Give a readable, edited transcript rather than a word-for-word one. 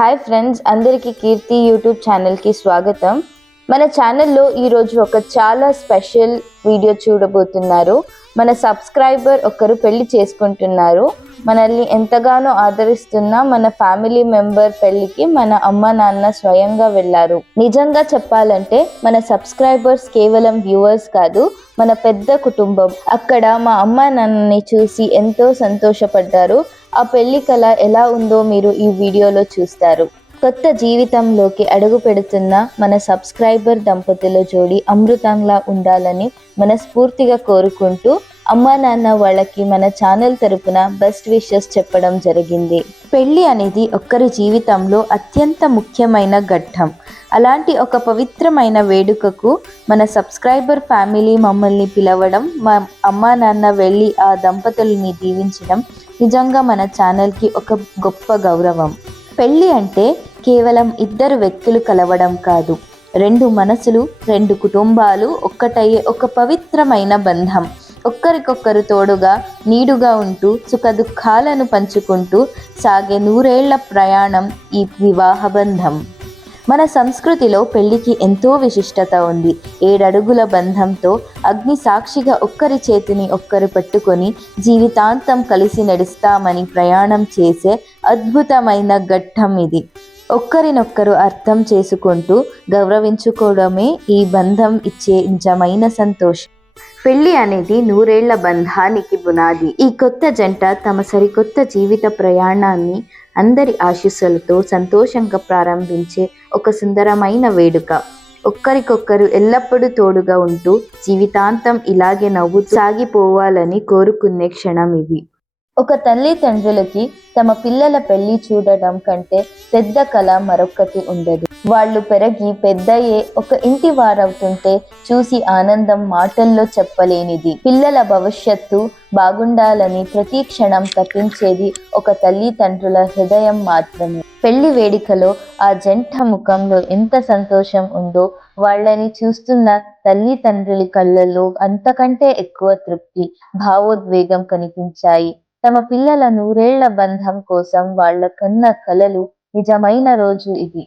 Hi friends, అందరికీ కీర్తి YouTube ఛానల్కి స్వాగతం. మన ఛానల్లో ఈరోజు ఒక చాలా స్పెషల్ వీడియో చూడబోతున్నారు. మన సబ్స్క్రైబర్ ఒకరు పెళ్లి చేసుకుంటున్నారు. మనల్ని ఎంతగానో ఆదరిస్తున్న మన ఫ్యామిలీ మెంబర్ పెళ్లికి మన అమ్మ నాన్న స్వయంగా వెళ్ళారు. నిజంగా చెప్పాలంటే మన సబ్స్క్రైబర్స్ కేవలం వ్యూవర్స్ కాదు, మన పెద్ద కుటుంబం. అక్కడ మా అమ్మ నాన్నని చూసి ఎంతో సంతోషపడ్డారు. ఆ పెళ్లి కళ ఎలా ఉందో మీరు ఈ వీడియోలో చూస్తారు. కొత్త జీవితంలోకి అడుగు పెడుతున్న మన సబ్స్క్రైబర్ దంపతుల జోడి అమృతంలా ఉండాలని మనస్ఫూర్తిగా కోరుకుంటూ అమ్మా నాన్న వాళ్ళకి మన ఛానల్ తరపున బెస్ట్ విషెస్ చెప్పడం జరిగింది. పెళ్లి అనేది ఒక్కరి జీవితంలో అత్యంత ముఖ్యమైన ఘట్టం. అలాంటి ఒక పవిత్రమైన వేడుకకు మన సబ్స్క్రైబర్ ఫ్యామిలీ మమ్మల్ని పిలవడం, మా అమ్మా నాన్న వెళ్ళి ఆ దంపతుల్ని దీవించడం నిజంగా మన ఛానల్కి ఒక గొప్ప గౌరవం. పెళ్ళి అంటే కేవలం ఇద్దరు వ్యక్తులు కలవడం కాదు, రెండు మనసులు, రెండు కుటుంబాలు ఒక్కటయ్యే ఒక పవిత్రమైన బంధం. ఒక్కరికొక్కరు తోడుగా నీడుగా ఉంటూ సుఖ దుఃఖాలను పంచుకుంటూ సాగే నూరేళ్ల ప్రయాణం ఈ వివాహ బంధం. మన సంస్కృతిలో పెళ్లికి ఎంతో విశిష్టత ఉంది. 7 అడుగుల బంధంతో అగ్ని సాక్షిగా ఒక్కరి చేతిని ఒక్కరు పట్టుకొని జీవితాంతం కలిసి నడుస్తామని ప్రయాణం చేసే అద్భుతమైన ఘట్టం ఇది. ఒక్కరినొక్కరు అర్థం చేసుకుంటూ గౌరవించుకోవడమే ఈ బంధం ఇచ్చే నిజమైన సంతోషం. పెళ్లి అనేది నూరేళ్ల బంధానికి పునాది. ఈ కొత్త జంట తమ సరికొత్త జీవిత ప్రయాణాన్ని అందరి ఆశీస్సులతో సంతోషంగా ప్రారంభించే ఒక సుందరమైన వేడుక. ఒక్కరికొక్కరు ఎల్లప్పుడూ తోడుగా ఉంటూ జీవితాంతం ఇలాగే నవ్వు సాగిపోవాలని కోరుకునే క్షణం ఇది. ఒక తల్లిదండ్రులకి తమ పిల్లల పెళ్లి చూడడం కంటే పెద్ద కళ మరొకటి ఉండదు. వాళ్ళు పెరిగి పెద్దయ్యే ఒక ఇంటి వారవుతుంటే చూసి ఆనందం మాటల్లో చెప్పలేనిది. పిల్లల భవిష్యత్తు బాగుండాలని ప్రతి క్షణం తప్పించేది ఒక తల్లిదండ్రుల హృదయం మాత్రమే. పెళ్లి వేడుకలో ఆ జంట ముఖంలో ఎంత సంతోషం ఉందో వాళ్ళని చూస్తున్న తల్లిదండ్రుల కళ్ళల్లో అంతకంటే ఎక్కువ తృప్తి, భావోద్వేగం కనిపించాయి. తమ పిల్లల నూరేళ్ల బంధం కోసం వాళ్ళ కన్న కలలు నిజమైన రోజు ఇది.